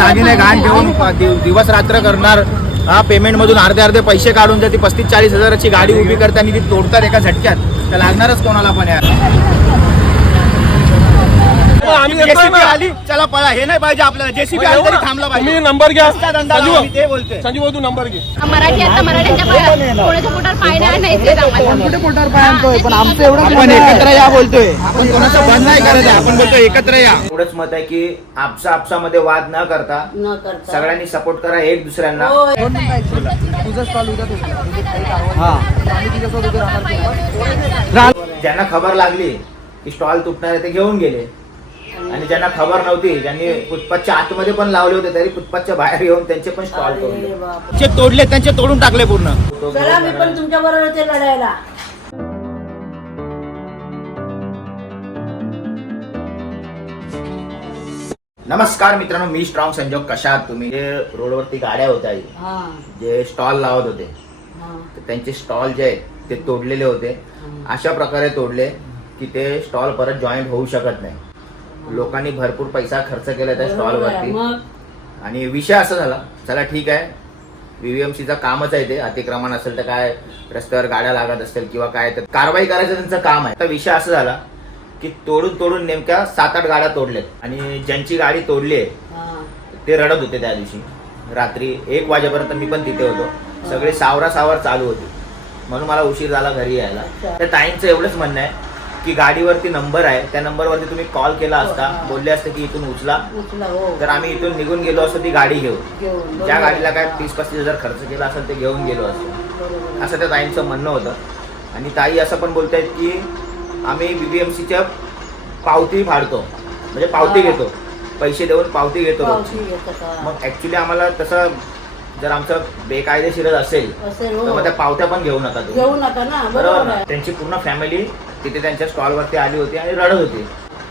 दागिने घाण ठेवून दिवस रात्र करणार. हा पेमेंट मधून अर्धे अर्धे पैसे काढून जर ती पस्तीस चाळीस हजाराची गाडी उभी आणि ती तोडतात एका झटक्यात. तर लागणारच कोणाला पण यार. आम्ही येतोय ना. आली चला पळा. हे नाही पाहिजे आपल्याला. जेसीबी आली तरी थांबला तुम्ही पाहिजे. नंबर घ्या. धंदा लावा, मी ते बोलतोय. भाऊ, तू नंबर घे. मराठी आता मराठ्यांच्या पाया- कोणाच्या पोटावर पाय नाही आणायचे आम्हाला पण आमचं एवढं आपण एकत्र या बोलतोय. आपण कोणाचं बंद नाही करत आहे. आपण बोलतोय एकत्र या. एवढंच मत आहे की आपसा आपसामध्ये वाद न करता न करता. सगळ्यांनी सपोर्ट करा एक दुसऱ्यांना. राहणार. ज्यांना खबर लागली की स्टॉल तुटणार आहे ते घेऊन गेले. आणि ज्यांना खबर नव्हती ज्यांनी फुटपाथच्या आतमध्ये पण लावले होते तरी फुटपाथच्या बाहेर येऊन त्यांचे पण स्टॉल तोडले. जे तोडले त्यांचे तोडून टाकले पूर्ण. चला मी पण तुमच्या बरोबर ते लढायला. नमस्कार मित्रांनो मी स्ट्रॉंग संजोग कशा तुम्ही? जे रोडवरती गाड्या होत्या जे स्टॉल लावत होते हा. तर त्यांचे स्टॉल जे आहेत ते तोडलेले होते. अशा प्रकारे तोडले की ते स्टॉल परत जॉईंट होऊ शकत नाही. लोकांनी भरपूर पैसा खर्च केला त्या. स्टॉलवरती मग? आणि विषय असा झाला चला ठीक आहे. व्हीव्हीएमसीचं कामच आहे ते अतिक्रमण असेल तर काय रस्त्यावर गाड्या लागत असतील किंवा काय तर कारवाई करायचं त्यांचं काम आहे. तर विषय असा झाला की तोडून तोडून नेमक्या सात आठ गाड्या तोडल्यात. आणि ज्यांची गाडी तोडली आहे ते रडत होते त्या दिवशी. रात्री एक वाजेपर्यंत मी पण तिथे होतो. सगळे सावरा सावर चालू होते. म्हणून मला उशीर झाला घरी यायला. त्या ताईंचं एवढंच म्हणणं आहे की गाडीवरती नंबर आहे त्या नंबरवरती तुम्ही कॉल केला असता हा. बोलले असते की इथून उचला उचला हो तर आम्ही इथून निघून गेलो असतो ती गाडी घेऊन ज्या गाडीला काय. तीस पस्तीस हजार खर्च केला असेल ते घेऊन गेलो असतो. असं त्या ताईंचं म्हणणं होतं आणि ताई असं पण बोलतायत की आम्ही बीबीएमसीच्या पावती फाडतो म्हणजे पावती हा. घेतो पैसे देऊन पावती घेतो? मग ऍक्च्युली आम्हाला तसं जर आमचं बेकायदेशीरच असेल असेल तर हो मग त्या पावत्या पण घेऊ नका. घेऊ नका ना बरोबर त्यांची पूर्ण फॅमिली तिथे त्यांच्या स्टॉलवरती आली होती आणि रडत होती.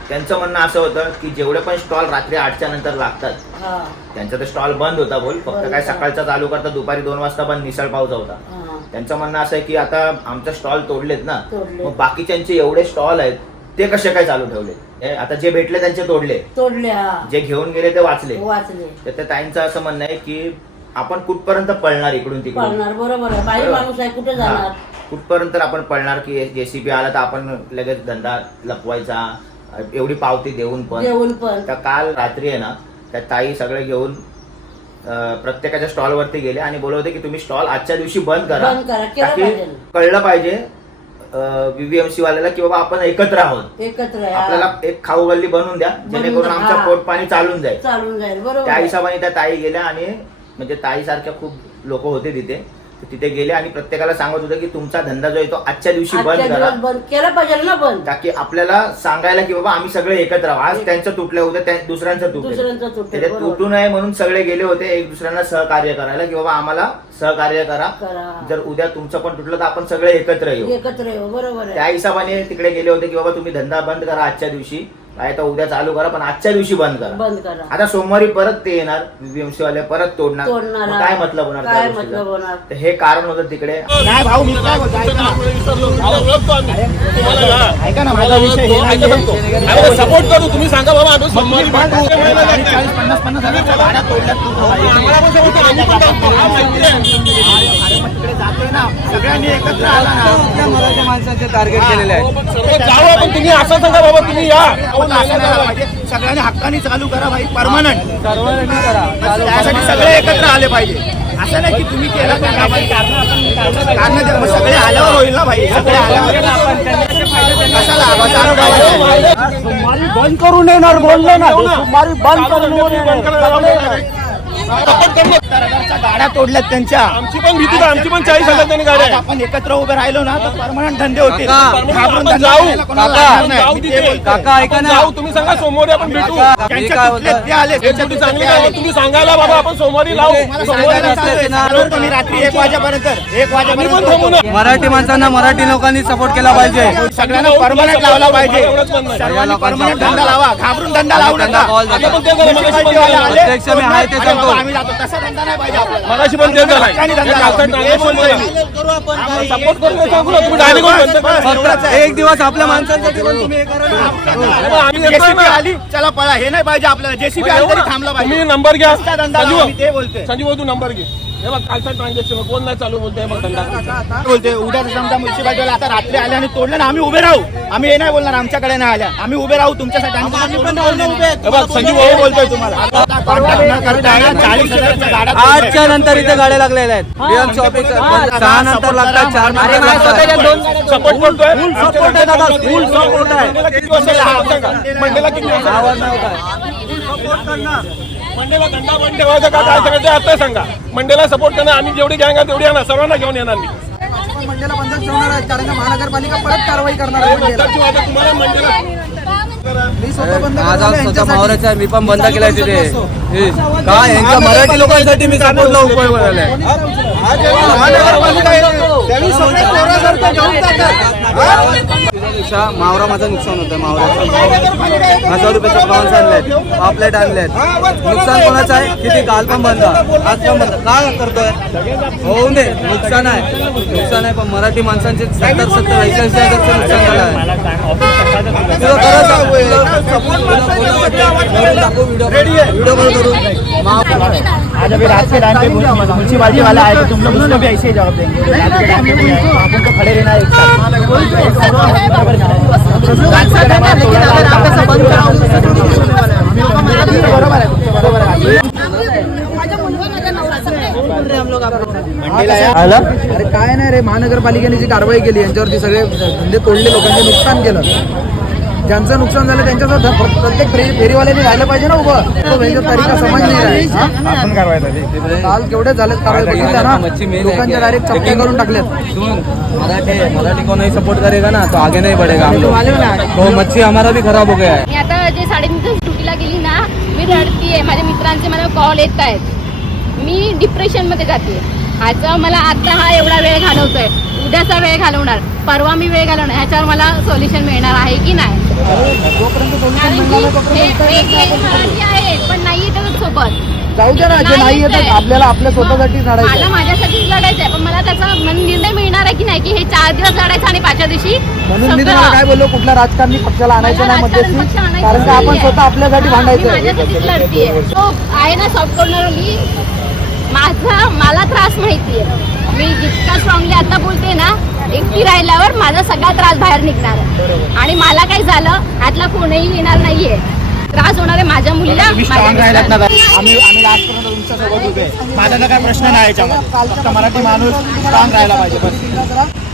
त्यांचं म्हणणं असं होतं की जेवढे पण स्टॉल रात्री आठच्या नंतर लागतात हा. त्यांचा तर स्टॉल बंद होता बोल. फक्त काय. सकाळचा चालू करता दुपारी दोन वाजता पण निसळ पाऊस होता. हा. त्यांचं म्हणणं असं आहे की आता आमचा स्टॉल तोडलेत ना. मग बाकीच्यांचे एवढे स्टॉल आहेत ते कसे काय चालू ठेवले? हे आता जे भेटले त्यांचे तोडले. तोडले जे घेऊन गेले ते वाचले. वाचले. तर त्या ताईंचं असं म्हणणं आहे की आपण कुठपर्यंत पळणार इकडून तिकडून? बरोबर आहे. कुठे जाणार. कुठपर्यंत आपण पळणार की जेसीबी आला तर आपण लगेच धंदा लपवायचा एवढी पावती देऊन पण जेवण पण तर काल रात्री आहे ना त्या ताई सगळे घेऊन अं, प्रत्येकाच्या स्टॉलवरती गेले आणि बोलवते की तुम्ही स्टॉल आजच्या दिवशी बंद करा बंद करा, केलं ताकी पाहिजे. कळलं पाहिजे व्हीव्हीएमसी वाल्याला की बाबा आपण एकत्र आहोत एकत्र. आपल्याला एक खाऊ गल्ली बनवून द्या जेणेकरून द्या, आमचं हा. पोट पाणी चालून जाईल चालून जाईल बरोबर त्या आहे. हिशोबाने त्या ताई गेल्या आणि म्हणजे ताई सारख्या खूप लोक होते तिथे तर तिथे गेले आणि प्रत्येकाला सांगत होते की तुमचा धंदा जो आहे तो आजच्या दिवशी आजच्या बंद करा. दिवस बंद केलं पाहिजे ना बंद. का की आपल्याला सांगायला की बाबा आम्ही सगळे एकत्र आहोत. आज त्यांचं तुटलं होतं त्या दुसऱ्यांचं तुटलं. दुसऱ्यांचं त्याच्यात. तुटू नये म्हणून सगळे गेले होते एक दुसऱ्यांना सहकार्य करायला की बाबा आम्हाला सहकार्य करा. करा. जर उद्या तुमचं पण तुटलं तर आपण सगळे एकत्र येऊ. एकत्र येऊ बरोबर त्या आहे हिशोबाने तिकडे गेले होते की बाबा तुम्ही धंदा बंद करा आजच्या दिवशी. काय तर उद्या चालू करा पण आजच्या दिवशी बंद करा बंद करा आता सोमवारी परत ते येणार बीएमसी वाले परत तोडणार तोडणार मग काय मतलब होणार त्या काय? मतलब होणार तर हे कारण होतं तिकडे नाही भाऊ मी काय बोलतो ऐका ना. ऐका माझा विषय हे सपोर्ट करू तुम्ही सांगा बाबा आम्ही मग पन्नास पन्नास हजाराच्या गाड्या तोडल्यात तू. आम्हाला पण सपोर्ट करा. आम्ही पण जाऊ. माहिती आहे. अरे मग तिकडे जातोय ना सगळ्यांनी एकत्र आला ना मराठी माणसाचे टार्गेट केलेले आहे हो, पण सर्व जाऊ आपण तुम्ही असं सांगा बाबा तुम्ही या. आपण असं पाहिजे. सगळ्यांनी हक्काने चालू करा भाई परमनंट सर्वांनी करा. चालू त्यासाठी सगळे एकत्र आले पाहिजे. असं नाही की तुम्ही केलं नाही पाहिजे. कारण ते- मग सगळे आल्यावर होईल ना भाई सगळे आल्यावर. कशाला? आवाज ठेवायचा? सोमवारी बंद करून येणार बोललो ना. सोमवारी बंद करून येणार. गाड्या तोडल्यात त्यांच्या. आमची पण भीती आहे. आमची पण चाळीस हजारच्या गाड्या आज आहे. आपण एकत्र उभे राहिलो ना तर परमनंट धंदे होते काका, जाऊ. काका, ऐका ना. जाऊ. तुम्ही सांगा सोमवारी आपण भेटू. तुम्ही सांगायला बाबा आपण सोमवारी लावू. सोमवारी रात्री एक वाजेपर्यंत एक वाजेपर्यंत. मराठी माणसांना मराठी लोकांनी सपोर्ट केला पाहिजे. सगळ्यांना परमनंट लावला पाहिजे. परमनंट धंदा लावा. घाबरून धंदा लावू त्यांना नका. अध्यक्ष मी आहे ते सांगतो. आम्ही जातो. तसा धंदा नाही पाहिजे आपल्याला. मगाशी पण ते. सपोर्ट करून सांगू ना तुम्ही डायरेक्ट? एक दिवस आपल्या माणसांसाठी पण तुम्ही हे करा. आम्ही JCB. आली चला पळा. हे नाही पाहिजे आपल्याला. जेसीबी आली तरी थांबला तुम्ही पाहिजे नंबर घ्या संजीव. लावा, मी ते बोलतोय. संजीव भाऊ, तू नंबर घे. हे बघ कालचा ट्रान्झॅक्शन कोण नाही चालू बोलतोय बघ धंदा. काय बोलतोय? उद्या समजा म्युन्सिपाल्टीला आता रात्री आले आणि तोडलं ना आम्ही उभे राहू. आम्ही हे नाही बोलणार आमच्याकडे नाही आल्या. आम्ही उभे राहू तुमच्यासाठी. आम्ही पण हे बघ संजीव भाऊ बोलतोय तुम्हाला. चाळीस आठच्या नंतर इथे गाड्या लागलेल्या आहेत. सहा नंतर लागतात चार. सपोर्ट करतोय. support आहे. दादा, full support आहे. किती वर्ष मंडेला किती आवाज नाही होत आहे. मंडेला धंदा बंद ठेवायचा का? काय आता सांगा. मंडेला सपोर्ट करणार आम्ही जेवढी गँग आहे तेवढी येणार सर्वांना घेऊन येणार मी. मंडेला बंधन ठेवणार आहे कारण का महानगरपालिका परत कारवाई करणार हे आहे मंडेला. आता तुम्हाला मंडेला मी स्वतः बंद माझा करणार आहे स्वतः यांच्यासाठी. मावळाचा आहे मी पण बंद केलाय तिथे. हे, काय यांच्या मराठी लोकांसाठी मी सपोर्टला उपयोग सगळे घेऊन जातात. त्यापेक्षा मावरा माझं नुकसान होतं मावरा हजार रुपयाचे प्रॉन्स आणलेत पापलेट आणलेत नुकसान कोणाचं आहे किती काल पण बंद आज पण बंद काय करतोय होऊ दे नुकसान आहे नुकसान आहे पण मराठी माणसांचे सत्तर सत्तर ऐंशी ऐंशी हजारचं नुकसान झालं आहे तुला खरं support तुला करून आज अभी रात के टाइम पे म्यूनसिपालिटी वाला आए तो तुम लोग उसको भी ऐसे ही जवाब देंगे रात के टाइम पे भी है, तो अपन को खड़े रहना है एक साथ अरे काय नाही रे महानगरपालिकेने जी कारवाई केली यांच्यावरती सगळे धंदे तोडले लोकांचे नुकसान केलं. ज्यांचं नुकसान झालं त्यांच्यासोबत प्र- प्रत्येक फेरी फेरीवाल्याने राहिलं पाहिजे ना उभं. तरीका समज नाही राहील? आपण कारवाई झाली. काल केवढे झाले कारवाई बघितल्या ना? लोकांच्या? डायरेक्ट चपटे करून टाकलेत. मराठी मराठी को नहीं सपोर्ट करेगा ना तो आगे नहीं बढ़ेगा हम लोग. तो मच्छी हमारा भी खराब हो गया है. मी आता जे साडेतीनच्या ड्युटीला गेली ना मी रडतीये माझ्या मित्रांचे मला कॉल येत आहेत मी डिप्रेशनमध्ये जाते. ह्याचा मला आता हा एवढा वेळ घालवतोय. उद्याचा वेळ घालवणार. परवा मी वेळ घालवणार. ह्याच्यावर मला सोल्युशन मिळणार आहे की नाही? पण नाही येतात सोबत. जाऊ दे ना जे नाही नाही येत येतात. आपल्याला आपल्या स्वतःसाठी मला लढायचं माझ्यासाठीच लढायचं आहे पण मला त्याचा मन- निर्णय मिळणार आहे की नाही की हे चार दिवस लढायचं आणि पाचव्या दिवशी म्हणून मी तुम्हाला काय बोललो कुठल्या राजकारणी पक्षाला आणायचं मला नाही राजकारण मध्यस्थी? पक्ष आणायचं कारण का आपण नाहीये. स्वतः आपल्यासाठी हा, मी भांडायचं माझ्यासाठीच लढतीये. तो आहे ना सॉफ्ट कॉर्नरली माझा मला त्रास माहितीये. मी जितका स्ट्रॉंगली आता बोलते ना एकटी राहिल्यावर माझा सगळा त्रास बाहेर निघणार आहे. आणि मला काही झालं? ह्यातला कोणीही येणार नाहीये. त्रास होणार आहे माझ्या मुलीला. आम्ही आम्ही लास्टपर्यंत तुमच्यासोबत उभे काय प्रश्न नाही याच्यामध्ये. फक्त मराठी माणूस स्ट्रॉंग राहायला पाहिजे बस.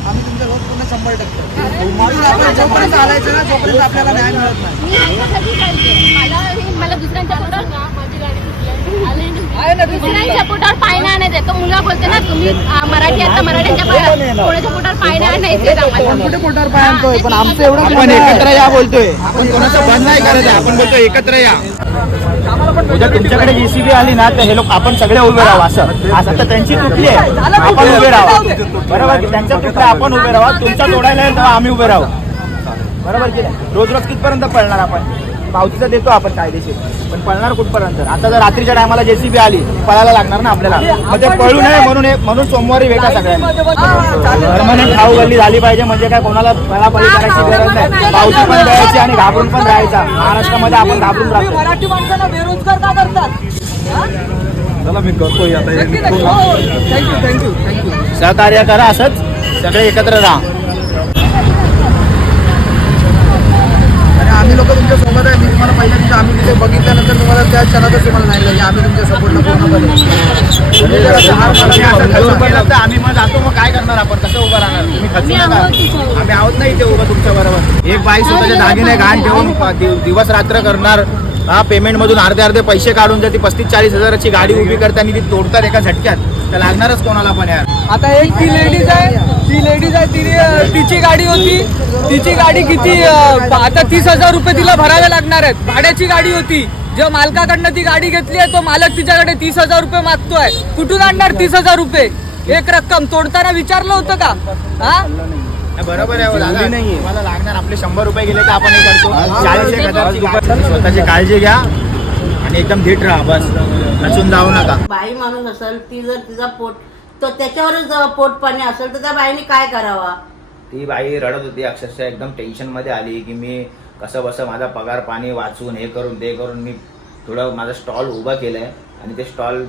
आम्ही तुमच्यासोबत पूर्ण शंभर टक्के. म्हणून आपण जोपर्यंत आलायचं ना तोपर्यंत आपल्याला न्याय मिळत नाही. मी ह्याच्यासाठी चालते. मला दुसऱ्यांच्या दुसऱ्यांच्या पोटावर पाय नाही आणायचे तो मुलगा बोलते ना तुम्ही आ, मराठी आता मराठ्यांच्या पाय- कोणाच्या पोटावर पाय नाही आणायचे आपण कुठे पोटावर पाय आणतोय? पण आमचं एवढं आपण म्हणणं आहे. एकत्र या बोलतोय. आपण कोणाचं बंद नाही करत आहे. आपण बोलतोय एकत्र या. उद्या तुमच्याकडे जेसीबी आली ना तर हे लोक आपण सगळे उभे राहू असं. असं तर त्यांची तुटली आहे. आपण उभे राहा बरोबर की त्यांच्या तुटल्या आपण उभे राहा तुमच्या तोडायला येईल तेव्हा आम्ही उभे राहू. बरोबर की रोज रोज कितपर्यंत पळणार आपण? पावतीचं देतो आपण कायदेशीर. पण पळणार कुठपर्यंत? आता जर रात्रीच्या टायमाला जेसीबी आली पळायला लागणार ना आपल्याला? मग ते पळू नये म्हणून म्हणून सोमवारी भेटा सगळ्यांनी. खाऊ गल्ली झाली पाहिजे म्हणजे काय कोणाला पळापळी करायची गरज नाही. पावती पण द्यायची आणि घाबरून पण राहायचा. महाराष्ट्रामध्ये आपण घाबरून राहतो. मराठी माणसांना बेरोजगार का करतात? चला मी करतो थँक्यू थँक्यू सहकार्य करा असंच. सगळे एकत्र राहा. आम्ही लोक तुमच्यासोबत आहे. मी तुम्हाला पहिल्या दिवशी आम्ही तिथे बघितल्यानंतर तुम्हाला त्या क्षणातच तुम्हाला नाही की आम्ही तुमच्या सपोर्टला पूर्णपणे नाही, आम्ही मग जातो मग काय करणार आपण? कसं उभं राहणार? आम्ही आहोत ना इथे उभं तुमच्या बरोबर. एक बाई स्वतःच्या दागिने घाण ठेवून दिवस रात्र करणार हा पेमेंट मधून अर्धे अर्धे पैसे काढून जर ती पस्तीस चाळीस हजाराची गाडी उभी करते आणि ती तोडतात एका झटक्यात. तर लागणारच कोणाला पण यार. आता एक ती लेडीज आहे ती लेडीज आहे तिने तिची गाडी होती. तिची गाडी किती आता तीस हजार रुपये तिला भरावे लागणार आहेत. भाड्याची गाडी होती. जेव्हा मालकाकडनं ती गाडी घेतली आहे तो मालक तिच्याकडे तीस हजार रुपये मागतोय. कुठून आणणार तीस हजार रुपये? एक रक्कम. तोडताना विचारलं होतं का? हा? बरोबर आहे हो तुम्हाला लागणार आपले शंभर रुपये गेले तर आपण हे करतो. चाळीस एक हजारची गाडी. स्वतःची काळजी घ्या आणि एकदम धीट राहा बस. खचून जाऊ नका. बाई माणूस असेल ती जर तिचा पोट तो त्याच्यावरच पोट पाणी असेल तर त्या बाईने काय करावा? ती बाई रडत होती अक्षरशः एकदम टेन्शनमध्ये आली की मी कसं बसं माझा पगार पाणी वाचून हे करून ते करून मी थोडं माझा स्टॉल उभा केलाय आणि ते स्टॉल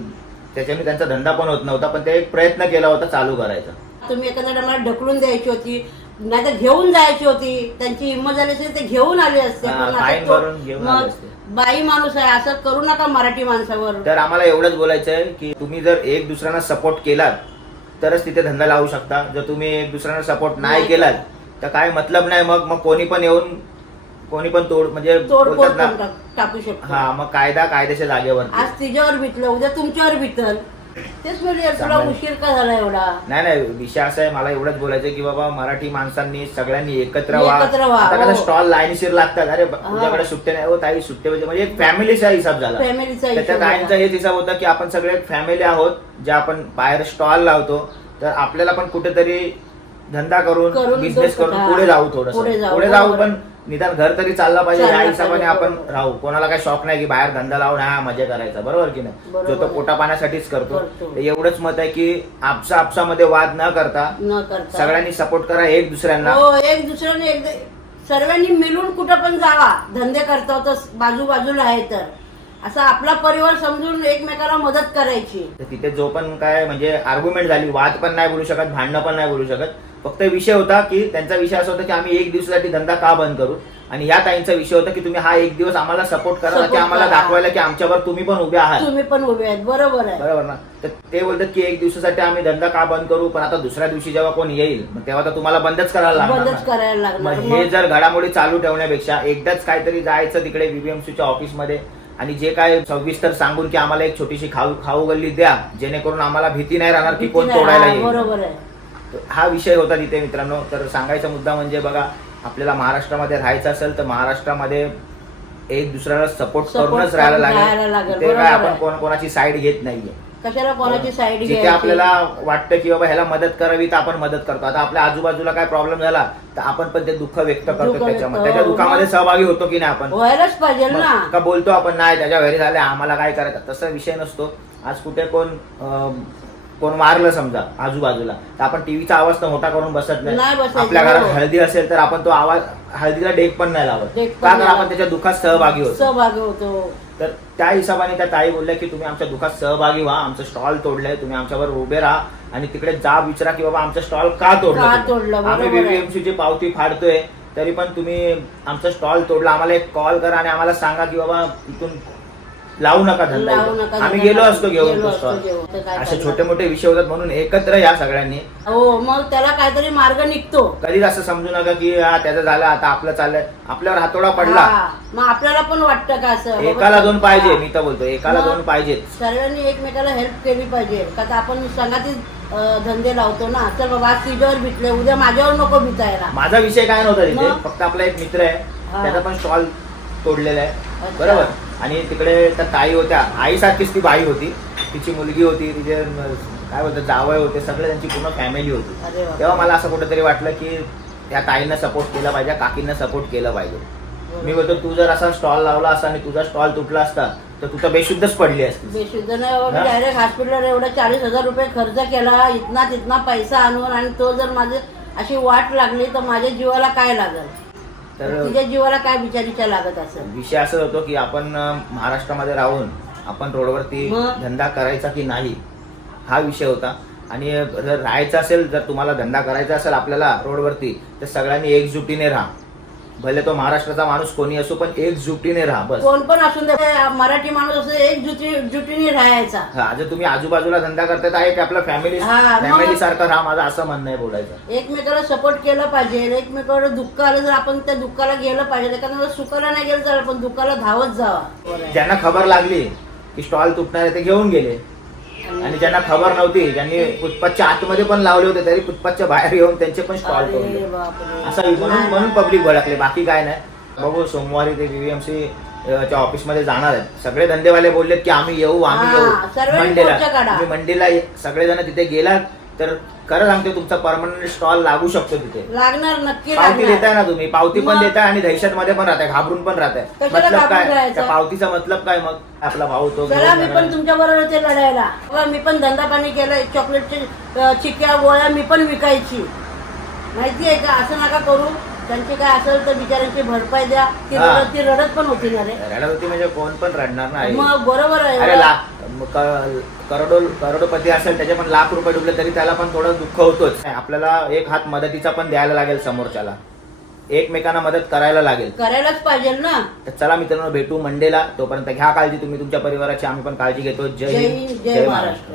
त्याच्याने त्यांचा धंदा पण होत नव्हता पण ते एक प्रयत्न केला होता चालू करायचा. तुम्ही एखाद्या टायमाला ढकलून द्यायची होती नाही तर घेऊन जायची होती त्यांची हिंमत झाली असेल ते घेऊन आले असते. हा, पण आता फाईन तो- भरून घेऊन आले मग असते. बाई माणूस आहे असं करू नका मराठी माणसावर. तर आम्हाला एवढंच बोलायचं आहे की तुम्ही जर एक दुसऱ्यांना सपोर्ट केलात तरच तिथे धंदा लावू शकता. जर तुम्ही एक दुसऱ्यांना सपोर्ट नाही नाही. केलात तर काय मतलब नाही. मग मग कोणी पण येऊन कोणी पण तोड म्हणजे तोडफोड बोलतात करून ना टाक- टाकू शकतो. हा मग कायदा कायद्याच्या जागेवर आज तिच्यावर बितलं उद्या तुमच्यावर बितल. तेच म्हणजे तुला चांगलं. उशीर का झाला एवढा नाही नाही विषय असा आहे मला एवढंच बोलायचं की बाबा मराठी माणसांनी सगळ्यांनी एकत्र व्हा एकत्र व्हा, आता कसं हो. स्टॉल लाईनशीर लागतात अरे तुझ्याकडे सुट्टे नाही हो ताई सुट्टे म्हणजे म्हणजे एक फॅमिलीचा हिसाब झाला फॅमिलीचा त्याच्या हिशोब झाला. हेच हिसाब होता की आपण सगळे फॅमिली आहोत जे आपण बाहेर स्टॉल लावतो तर आपल्याला पण कुठेतरी धंदा करून करून बिझनेस करून हा. पुढे जाऊ थोडस पुढे जाऊ, पुढे जाऊ बरोबर. पण निदान घर तरी चालला पाहिजे या हिशोबाने पाहिजे, आपण. राहू. कोणाला काही शॉक नाही की बाहेर धंदा लावून हा मजा करायचा. बरोबर की नाही? जो तो. पोटा पाण्यासाठीच करतो. एवढंच मत आहे की आपसा आपसामध्ये वाद न करता सगळ्यांनी सपोर्ट करा एक दुसऱ्यांना. हो एक दुसऱ्याने सर्वांनी मिळून कुठं पण जावा. धंदे करतो तर बाजू बाजूला आहे तर. असा आपला परिवार समजून एकमेकाला मदत करायची. तिथे जो पण काय म्हणजे आर्ग्युमेंट झाली वाद पण नाही बोलू शकत भांडणं पण नाही बोलू शकत. फक्त विषय होता की त्यांचा विषय असा होता की आम्ही एक दिवसासाठी धंदा का बंद करू? आणि या ताईंचा विषय होता की तुम्ही हा एक दिवस आम्हाला सपोर्ट करा की आम्हाला. दाखवायला की आमच्यावर तुम्ही पण उभे आहात. तुम्ही पण उभे आहेत. बरोबर आहे. बरोबर ना? तर ते बोलतात की एक दिवसासाठी आम्ही धंदा का बंद करू? पण आता दुसऱ्या दिवशी जेव्हा कोण येईल मग तेव्हा तर तुम्हाला बंदच करायला लागणार बंदच ना. करायला लागणार. मग हे मग जर घडामोडी चालू ठेवण्यापेक्षा एकदाच काहीतरी जायचं तिकडे बीबीएमसीच्या ऑफिसमध्ये आणि जे काय सविस्तर सांगून की आम्हाला एक छोटीशी खाऊ खाऊ गल्ली द्या जेणेकरून आम्हाला भीती नाही राहणार की भीती कोण नाही, तोडायला हा, येईल. बरोबर आहे. हा विषय होता तिथे मित्रांनो. तर सांगायचा मुद्दा म्हणजे बघा आपल्याला महाराष्ट्रामध्ये राहायचं असेल तर महाराष्ट्रामध्ये एक दुसऱ्याला सपोर्ट करूनच राहायला लागेल. ते काय आपण. कोण कोणाची साईड घेत नाहीये. कशाला कोणाची साईड जिथे आपल्याला वाटतं की बाबा ह्याला मदत करावी तर आपण मदत करतो. आता आपल्या आजूबाजूला काय प्रॉब्लेम झाला तर आपण पण ते दुःख व्यक्त करतो त्याच्यामध्ये. त्याच्या दुःखामध्ये. सहभागी होतो की नाही आपण? व्हायलाच पाहिजे ना. का बोलतो आपण नाही त्याच्या घरी झाले आम्हाला काय करायचं? तसा विषय नसतो. आज कुठे कोण कोण मारलं समजा आजूबाजूला तर आपण टीव्हीचा आवाज तर मोठा करून बसत नाही नाही बसायचं, आपल्या घरात हो. हळदी असेल तर आपण तो आवाज हळदीला डेक पण नाही लावत डेक पण का तर नाही आपण लावत. त्याच्या दुःखात सहभागी होतो सहभागी होतो तर त्या हिशोबाने त्या ताई बोलल्या की तुम्ही आमच्या दुःखात सहभागी व्हा आमचं स्टॉल तोडलंय तुम्ही आमच्यावर उभे राहा आणि तिकडे जा विचारा की बाबा आमचं स्टॉल का का तोडलं तोडलं? तुम्ही? आम्ही बरोबर आहे. बीबीएमसी ची पावती फाडतोय तरी पण तुम्ही आमचा स्टॉल तोडला आम्हाला एक कॉल करा आणि आम्हाला सांगा की बाबा इथून लावू नका धंदा लावू इथं. नका आम्ही धंदा. गेलो असतो घेऊन गेलो तो असतो स्टॉल घेऊन. तर काय असे करणार? छोटे मोठे विषय होतात म्हणून एकत्र या सगळ्यांनी हो मग त्याला काहीतरी मार्ग निघतो कधीच असं समजू नका की हा त्याचं झालं आता आपलं चाललंय आपल्यावर हातोडा पडला हा. मग आपल्याला पण वाटतं का असं बाबा, एकाला दोन पाहिजे हा. मी तर बोलतो एकाला मग दोन पाहिजेत सर्वांनी एकमेकाला हेल्प केली पाहिजे का तर आपण संघातीत अं, धंदे लावतो ना चल बाबा आज तुझ्यावर बितले उद्या माझ्यावर नको बितायला माझा विषय काय नव्हता तिथे मग? फक्त आपला एक मित्र आहे हा. त्याचा पण स्टॉल तोडलेला आहे अच्छा. बरोबर आणि तिकडे त्या ताई होत्या. आईसारखीच ती बाई होती. तिची मुलगी होती तिचे काय बोलतात जावई होते सगळे त्यांची पूर्ण फॅमिली होती. तेव्हा मला असं कुठेतरी वाटलं की त्या ताईंना सपोर्ट केला पाहिजे काकींना सपोर्ट केलं पाहिजे. मी बोलतो तू जर असा स्टॉल लावला असता आणि तुझा स्टॉल तुटला असता तर तू तर बेशुद्धच पडली असती बेशुद्ध नाही डायरेक्ट हॉस्पिटलला एवढा चाळीस हजार रुपये खर्च केला इतना तिथना पैसा आणून आणि तो जर माझे अशी वाट लागली तर माझ्या जीवाला काय लागल? तर तिच्या जीवाला काय बिचारीच्या लागत असेल? विषय असं होतो की आपण महाराष्ट्रामध्ये राहून आपण रोडवरती मग? धंदा करायचा की नाही हा विषय होता. आणि जर राहायचं असेल जर तुम्हाला धंदा करायचा असेल आपल्याला रोडवरती तर सगळ्यांनी एकजुटीने राहा. भले तो महाराष्ट्राचा माणूस कोणी असो पण एकजुटीने राहा बस. कोण पण असून मराठी माणूस असं एक जुटी जुटीने राहायचा. हा जर तुम्ही आजूबाजूला धंदा करताय तर आहे की आपला फॅमिली हा, मग? फॅमिली सारखं राहा माझं असं म्हणणं आहे बोलायचं. एकमेकाला सपोर्ट केलं पाहिजे एकमेकाला दुःख आलं तर आपण त्या दुःखाला गेलं पाहिजे एखाद्या सुखाला नाही गेलं तर पण दुःखाला धावत जावा. ज्यांना खबर लागली की स्टॉल तुटणार आहे ते घेऊन गेले. आणि ज्यांना खबर नव्हती ज्यांनी फुटपाथच्या आतमध्ये पण लावले होते तरी फुटपाथच्या बाहेर येऊन त्यांचे पण स्टॉल बापरे. असं म्हणून म्हणून पब्लिक भडकले. बाकी काय नाही. बघू सोमवारी ते बीबीएमसी च्या ऑफिसमध्ये जाणार आहेत. सगळे धंदेवाले बोललेत की आम्ही येऊ आम्ही येऊ. मंडेला. मंडेला ये- सगळेजण तिथे गेलात तर खरं सांगते तुमचा परमनंट स्टॉल लागू शकतो तिथे. लागणार नक्की पावती लागणार. देताय ना तुम्ही. पावती पण मग? देताय आणि दहशत मध्ये पण राहताय घाबरून पण राहताय. कशाला मतलब घाबरून काय? राहायचं? त्या पावतीचा मतलब काय मग? आपला भाऊ तो चला घेऊन मी येणार. पण तुमच्या बरोबर होते लढायला. बघा, मी पण धंदा पाणी केलाय चॉकलेटचे अं, चिक्क्या गोळ्या मी पण विकायची. माहिती आहे का? असं नका करू. त्यांची काय असेल तर बिचाऱ्यांची भरपाई द्या. ती हा. रडत ती रडत पण होती ना रे. रडत होती म्हणजे कोण पण रडणार नाही. मग बरोबर अरे आहे ला म- क- करोडो करोडोपती असेल त्याचे पण लाख रुपये डुबले तरी त्याला पण थोडं दुःख होतोच. आपल्याला एक हात मदतीचा पण द्यायला लागेल समोरच्याला. एकमेकांना मदत करायला लागेल. करायलाच पाहिजे ना. तर चला मित्रांनो भेटू मंडेला. तोपर्यंत घ्या काळजी. तुम्ही तुमच्या परिवाराची आम्ही पण काळजी घेतो. जय हिंद, जय महाराष्ट्र.